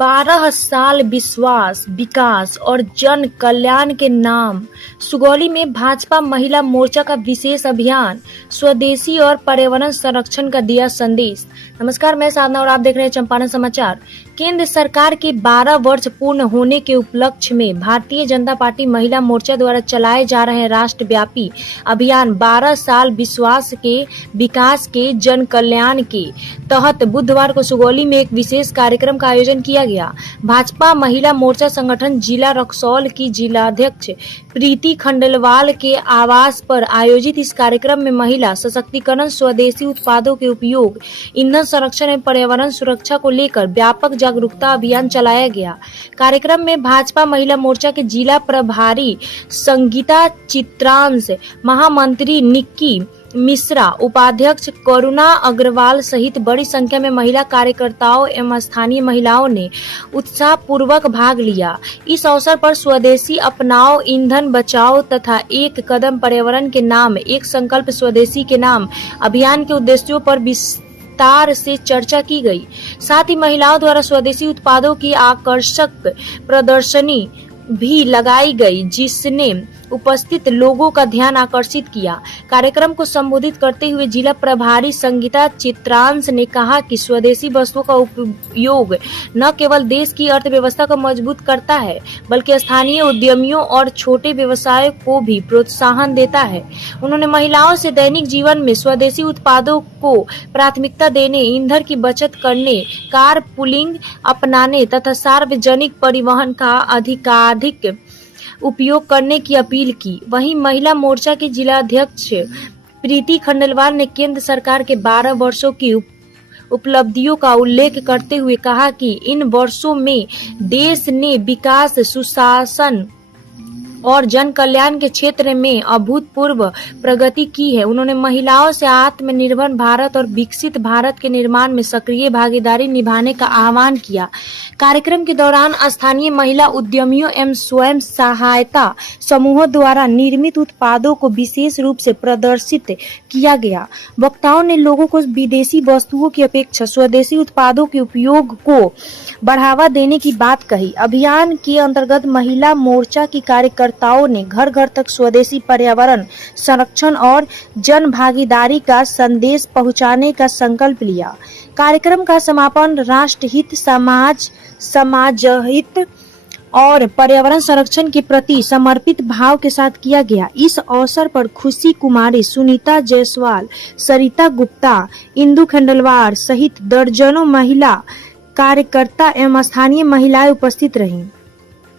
12 साल विश्वास, विकास और जन कल्याण के नाम। सुगौली में भाजपा महिला मोर्चा का विशेष अभियान, स्वदेशी और पर्यावरण संरक्षण का दिया संदेश। नमस्कार, मैं साधना और आप देख रहे हैं चंपारण समाचार। केंद्र सरकार के 12 वर्ष पूर्ण होने के उपलक्ष्य में भारतीय जनता पार्टी महिला मोर्चा द्वारा चलाए जा रहे राष्ट्रव्यापी अभियान 12 साल विश्वास के, विकास के, जन कल्याण के तहत बुधवार को सुगौली में एक विशेष कार्यक्रम का आयोजन किया गया। भाजपा महिला मोर्चा संगठन जिला रक्सौल की जिलाध्यक्ष प्रीति खंडेलवाल के आवास पर आयोजित इस कार्यक्रम में महिला सशक्तिकरण, स्वदेशी उत्पादों के उपयोग, ईंधन संरक्षण एवं पर्यावरण सुरक्षा को लेकर व्यापक जागरूकता अभियान चलाया गया। कार्यक्रम में भाजपा महिला मोर्चा के जिला प्रभारी संगीता चित्रांश, महामंत्री निक्की मिश्रा, उपाध्यक्ष करुणा अग्रवाल सहित बड़ी संख्या में महिला कार्यकर्ताओं एवं स्थानीय महिलाओं ने उत्साह पूर्वक भाग लिया। इस अवसर पर स्वदेशी अपनाओ, ईंधन बचाओ तथा एक कदम पर्यावरण के नाम, एक संकल्प स्वदेशी के नाम अभियान के उद्देश्यों पर विस्तार से चर्चा की गई। साथ ही महिलाओं द्वारा स्वदेशी उत्पादों की आकर्षक प्रदर्शनी भी लगाई गई, जिसने उपस्थित लोगों का ध्यान आकर्षित किया। कार्यक्रम को संबोधित करते हुए जिला प्रभारी संगीता चित्रांश ने कहा कि स्वदेशी वस्तुओं का उपयोग न केवल देश की अर्थव्यवस्था को मजबूत करता है, बल्कि स्थानीय उद्यमियों और छोटे व्यवसायों को भी प्रोत्साहन देता है। उन्होंने महिलाओं से दैनिक जीवन में स्वदेशी उत्पादों को प्राथमिकता देने, ईंधन की बचत करने, कार पुलिंग अपनाने तथा सार्वजनिक परिवहन का अधिकाधिक उपयोग करने की अपील की। वहीं महिला मोर्चा के जिलाध्यक्ष प्रीति खंडेलवाल ने केंद्र सरकार के 12 वर्षों की उपलब्धियों का उल्लेख करते हुए कहा कि इन वर्षों में देश ने विकास, सुशासन और जन कल्याण के क्षेत्र में अभूतपूर्व प्रगति की है। उन्होंने महिलाओं से आत्मनिर्भर भारत और विकसित भारत के निर्माण में सक्रिय भागीदारी निभाने का आह्वान किया। कार्यक्रम के दौरान स्थानीय महिला उद्यमियों एवं स्वयं सहायता समूहों द्वारा निर्मित उत्पादों को विशेष रूप से प्रदर्शित किया गया। वक्ताओं ने लोगों को विदेशी वस्तुओं की अपेक्षा स्वदेशी उत्पादों के उपयोग को बढ़ावा देने की बात कही। अभियान के अंतर्गत महिला मोर्चा की कार्यकर्ताओं ने घर घर तक स्वदेशी पर्यावरण संरक्षण और जन भागीदारी का संदेश पहुंचाने का संकल्प लिया। कार्यक्रम का समापन राष्ट्रहित, समाजहित और पर्यावरण संरक्षण के प्रति समर्पित भाव के साथ किया गया। इस अवसर पर खुशी कुमारी, सुनीता जायसवाल, सरिता गुप्ता, इंदु खंडेलवाल सहित दर्जनों महिला कार्यकर्ता एवं स्थानीय महिलाएं उपस्थित रहीं।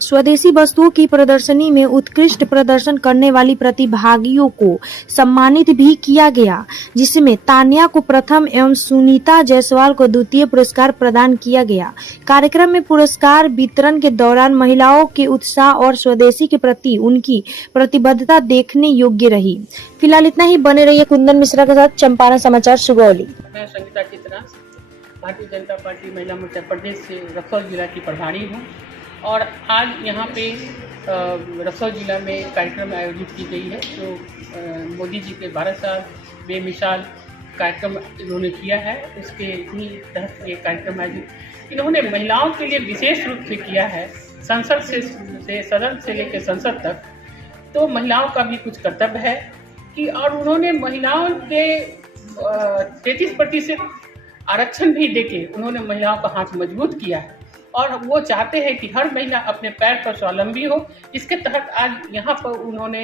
स्वदेशी वस्तुओं की प्रदर्शनी में उत्कृष्ट प्रदर्शन करने वाली प्रतिभागियों को सम्मानित भी किया गया, जिसमें तान्या को प्रथम एवं सुनीता जायसवाल को द्वितीय पुरस्कार प्रदान किया गया। कार्यक्रम में पुरस्कार वितरण के दौरान महिलाओं के उत्साह और स्वदेशी के प्रति उनकी प्रतिबद्धता देखने योग्य रही। फिलहाल इतना ही। बने रहिए कुंदन मिश्रा के साथ चंपारण समाचार सुगौली। मैं संगीता चित्रांश, भारतीय जनता पार्टी महिला मोर्चा प्रदेश से रक्सौल जिला की प्रभारी हूँ और आज यहाँ पे रक्सौल जिला में कार्यक्रम आयोजित की गई है जो मोदी जी के 12 साल बेमिसाल कार्यक्रम इन्होंने किया है। उसके ही तहत ये कार्यक्रम आयोजित इन्होंने महिलाओं के लिए विशेष रूप से किया है। संसद से सदन से लेकर संसद तक तो महिलाओं का भी कुछ कर्तव्य है कि और उन्होंने महिलाओं के 33% आरक्षण भी देके उन्होंने महिलाओं का हाथ मजबूत किया है और वो चाहते हैं कि हर महिला अपने पैर पर स्वावलंबी हो। इसके तहत आज यहाँ पर उन्होंने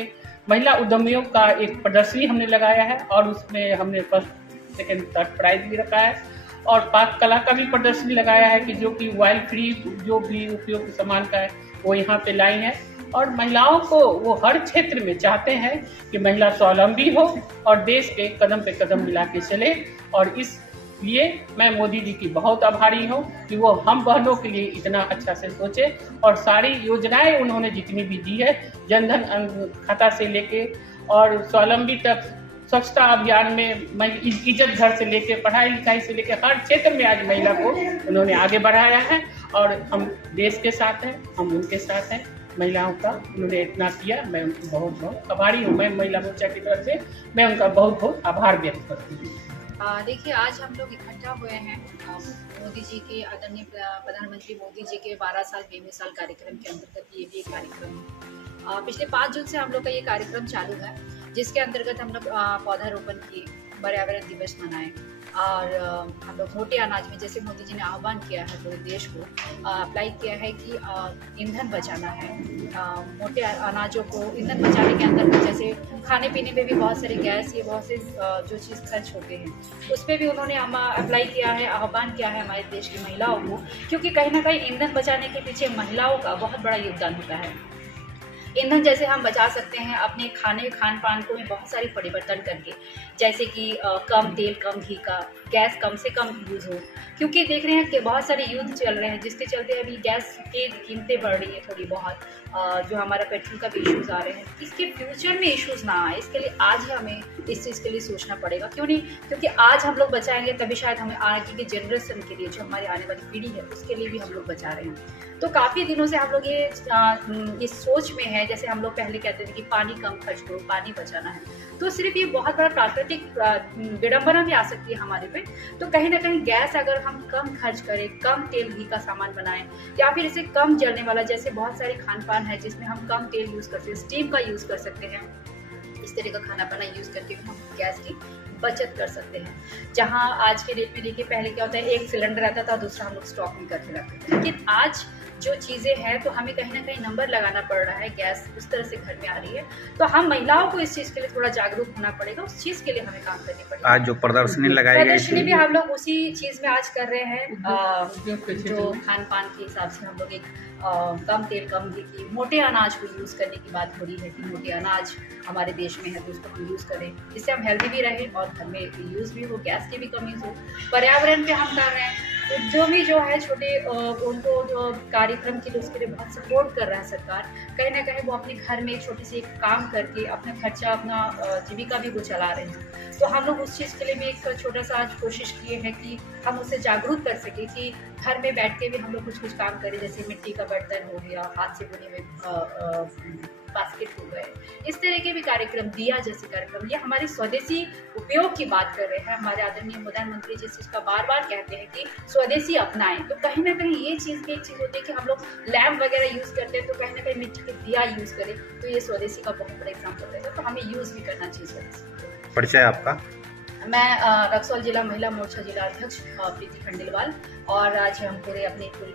महिला उद्यमियों का एक प्रदर्शनी हमने लगाया है और उसमें हमने फर्स्ट, सेकंड, थर्ड प्राइज भी रखा है और पाक कला का भी प्रदर्शनी लगाया है कि जो कि ऑयल फ्री जो भी उपयोग सामान का है वो यहाँ पे लाई है। और महिलाओं को वो हर क्षेत्र में चाहते हैं कि महिला स्वावलंबी हो और देश के कदम पे कदम मिला के चले। और इसलिए मैं मोदी जी की बहुत आभारी हूँ कि वो हम बहनों के लिए इतना अच्छा से सोचे और सारी योजनाएं उन्होंने जितनी भी दी है, जनधन खाता से लेके और स्वावलंबी तक, स्वच्छता अभियान में इज्जत घर से लेके, पढ़ाई लिखाई से लेके हर क्षेत्र में आज महिला को उन्होंने आगे बढ़ाया है और हम देश के साथ हैं, हम उनके साथ हैं। महिलाओं का उन्होंने इतना किया, मैं उनको बहुत बहुत आभारी हूँ। मैं महिला मोर्चा की तरफ से मैं उनका बहुत बहुत आभार व्यक्त करती हूँ। देखिए, आज हम लोग इकट्ठा हुए हैं मोदी जी के, आदरणीय प्रधानमंत्री मोदी जी के 12 साल बेमिसाल कार्यक्रम के अंतर्गत। ये भी एक कार्यक्रम है। पिछले 5 जून से हम लोग का ये कार्यक्रम चालू है, जिसके अंतर्गत हम लोग पौधारोपण किए, पर्यावरण दिवस मनाए और हम लोग मोटे अनाज में, जैसे मोदी जी ने आह्वान किया है पूरे देश को, अप्लाई किया है कि ईंधन बचाना है। मोटे अनाजों को ईंधन बचाने के अंदर, जैसे खाने पीने में भी बहुत सारे गैस, ये बहुत से जो चीज़ खर्च होते हैं, उस पर भी उन्होंने अप्लाई किया है, आह्वान किया है हमारे देश की महिलाओं को, क्योंकि कहीं ना कहीं ईंधन बचाने के पीछे महिलाओं का बहुत बड़ा योगदान होता है। ईंधन जैसे हम बचा सकते हैं अपने खान पान को भी बहुत सारी परिवर्तन करके, जैसे कि कम तेल कम घी का, गैस कम से कम यूज़ हो, क्योंकि देख रहे हैं कि बहुत सारे युद्ध चल रहे हैं, जिसके चलते अभी गैस की कीमतें बढ़ रही हैं थोड़ी बहुत, जो हमारा पेट्रोल का भी इशूज़ आ रहे हैं। इसके फ्यूचर में इश्यूज़ ना आए, इसके लिए आज ही हमें इस चीज़ के लिए सोचना पड़ेगा। क्यों नहीं? क्योंकि आज हम लोग बचाएंगे तभी शायद हमें आगे के जनरेशन के लिए, जो हमारी आने वाली पीढ़ी है, उसके लिए भी हम लोग बचा रहे हैं। तो काफ़ी दिनों से हम लोग ये सोच में है, जैसे हम लोग पहले कहते थे कि पानी कम खर्च करो, पानी बचाना है, तो सिर्फ ये बहुत बड़ा प्राकृतिक विडंबना भी आ सकती है हमारे पे। तो कहीं ना कहीं गैस अगर हम कम खर्च करें, कम तेल घी का सामान बनाएं, या फिर इसे कम जलने वाला, जैसे बहुत सारे खान पान है जिसमें हम कम तेल यूज़ कर सकते हैं, स्टीम का यूज़ कर सकते हैं, इस तरह का खाना पाना यूज़ करके हम गैस की बचत कर सकते हैं। जहाँ आज के डेट में देखिए, पहले क्या होता है, एक सिलेंडर आता था, दूसरा हम लोग स्टॉक में करके रखते थे, लेकिन आज जो चीज़ें हैं तो हमें कहीं ना कहीं नंबर लगाना पड़ रहा है, गैस उस तरह से घर में आ रही है। तो हम महिलाओं को इस चीज़ के लिए थोड़ा जागरूक होना पड़ेगा, उस चीज़ के लिए हमें काम करनी पड़ेगी। आज जो प्रदर्शनी लगाई गई, प्रदर्शनी भी हम लोग उसी चीज़ में आज कर रहे हैं, जो खान पान के हिसाब से हम लोग एक कम तेल कम घी की, मोटे अनाज को यूज़ करने की बात हो रही है कि मोटे अनाज हमारे देश में है तो उसको हम यूज़ करें, जिससे हम हेल्दी भी रहें और घर में यूज़ भी हो, गैस की भी कम यूज़ हो। पर्यावरण पे हम कर रहे हैं, तो जो भी जो है छोटे उनको जो कार्यक्रम के लिए, उसके लिए बहुत सपोर्ट कर रहा है सरकार। कहीं ना कहीं वो अपने घर में एक छोटी सी एक काम करके अपना खर्चा, अपना जीविका भी वो चला रहे हैं। तो हम लोग उस चीज़ के लिए भी एक छोटा सा आज कोशिश किए हैं कि हम उसे जागरूक कर सकें कि घर में बैठ के भी हम लोग कुछ कुछ काम करें, जैसे मिट्टी का बर्तन हो गया, हाथ से बुने हुए बास्केट हो गए, इस तरह के भी कार्यक्रम, दिया जैसे कार्यक्रम, ये हमारी स्वदेशी उपयोग की बात कर रहे हैं। हमारे आदरणीय प्रधानमंत्री जिस चीज़ का बार बार कहते हैं कि स्वदेशी अपनाएं, तो कहीं ना कहीं ये चीज़ भी एक चीज़ होती है कि हम लोग लैम्प वगैरह यूज़ करते हैं, तो कहीं ना कहीं मिट्टी के दिया यूज़ करें, तो ये स्वदेशी का बहुत बड़ा एग्जाम्पल है। तो हमें यूज़ भी करना चाहिए स्वदेशी। परिचय आपका? मैं रक्सौल जिला महिला मोर्चा जिला अध्यक्ष प्रीति खंडेलवाल, और आज हम पूरी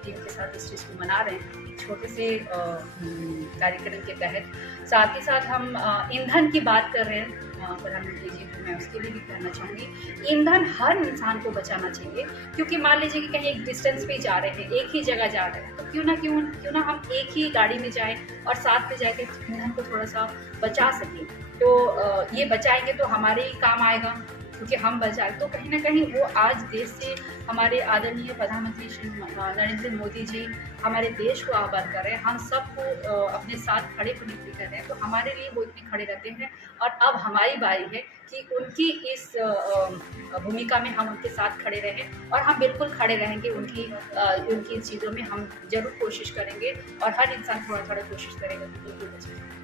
टीम के साथ इस चीज़ को मना रहे हैं, एक छोटे से कार्यक्रम के तहत। साथ ही साथ हम ईंधन की बात कर रहे हैं, प्रधानमंत्री जी को मैं उसके लिए भी कहना चाहूँगी, ईंधन हर इंसान को बचाना चाहिए, क्योंकि मान लीजिए कि कहीं एक डिस्टेंस पे जा रहे हैं, एक ही जगह जा रहे हैं, तो क्यों ना हम एक ही गाड़ी में जाएं और साथ में जाकर ईंधन को थोड़ा सा बचा सकें। तो ये बचाएंगे तो हमारे ही काम आएगा, क्योंकि हम बचाए, तो कहीं ना कहीं वो आज देश से हमारे आदरणीय प्रधानमंत्री श्री नरेंद्र मोदी जी हमारे देश को आह्वान कर रहे हैं, हम सबको अपने साथ खड़े होने के लिए कर रहे हैं। तो हमारे लिए वो इतने खड़े रहते हैं, और अब हमारी बारी है कि उनकी इस भूमिका में हम उनके साथ खड़े रहें, और हम बिल्कुल खड़े रहेंगे उनकी चीज़ों में हम जरूर कोशिश करेंगे, और हर इंसान थोड़ा थोड़ा कोशिश करेगा कि बिल्कुल बचाएं।